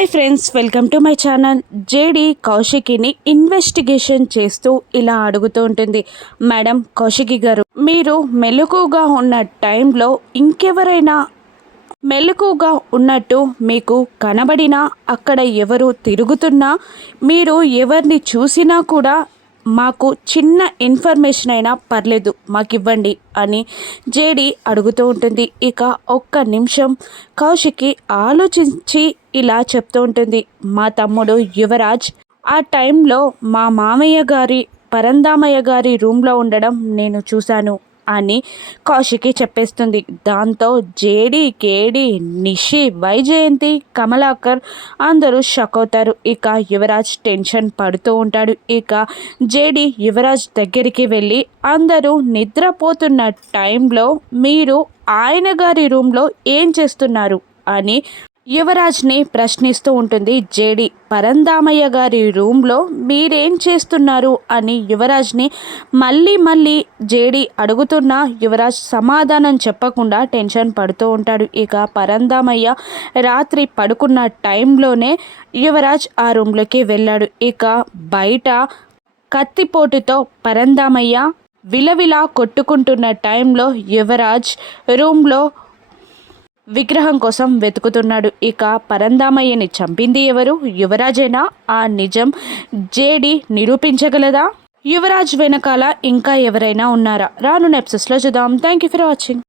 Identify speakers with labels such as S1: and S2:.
S1: Hi friends welcome to my channel. JD కౌశికిని investigation చేస్తూ ఇలా అడుగుతూ ఉంటుంది. మేడం కౌశికి గారు మీరు మెలకుగా ఉన్న టైంలో ఇంకెవరైనా మెలకుగా ఉన్నట్టు మీకు కనబడినా అక్కడ ఎవరు తిరుగుతున్నా మీరు ఎవరిని చూసినా కూడా మాకు చిన్న ఇన్ఫర్మేషన్ అయినా పర్లేదు మాకు ఇవ్వండి అని జేడి అడుగుతూ ఉంటుంది. ఇక ఒక్క నిమిషం కౌశికి ఆలోచించి ఇలా చెప్తూ ఉంటుంది. మా తమ్ముడు యువరాజ్ ఆ టైంలో మా మామయ్య గారి పరందామయ్య గారి రూమ్లో ఉండడం నేను చూశాను. అని కౌశికి చెప్పేస్తుంది. దాంతో జేడి కేడి నిషి వైజయంతి కమలాకర్ అందరూ షక్ అవుతారు. ఇక యువరాజ్ టెన్షన్ పడుతూ ఉంటాడు. ఇక జేడి యువరాజ్ దగ్గరికి వెళ్ళి అందరూ నిద్రపోతున్న టైంలో మీరు ఆయన గారి రూమ్లో ఏం చేస్తున్నారు? అని యువరాజ్ని ప్రశ్నిస్తూ ఉంటుంది జేడి. పరందామయ్య గారి రూమ్లో మీరేం చేస్తున్నారు? అని యువరాజ్ని మళ్ళీ మళ్ళీ జేడి అడుగుతున్నా యువరాజ్ సమాధానం చెప్పకుండా టెన్షన్ పడుతూ ఉంటాడు. ఇక పరందామయ్య రాత్రి పడుకున్న టైంలోనే యువరాజ్ ఆ రూమ్లోకి వెళ్ళాడు. ఇక బయట కత్తిపోటుతో పరందామయ్య విలవిలా కొట్టుకుంటున్న టైంలో యువరాజ్ రూమ్లో విగ్రహం కోసం వెతుకుతున్నాడు. ఇక పరందామయ్యని చంపింది ఎవరు? యువరాజేనా? ఆ నిజం జేడి నిరూపించగలదా? యువరాజ్ వెనకాల ఇంకా ఎవరైనా ఉన్నారా? రాను నెప్సెస్లో చూద్దాం. Thank you for watching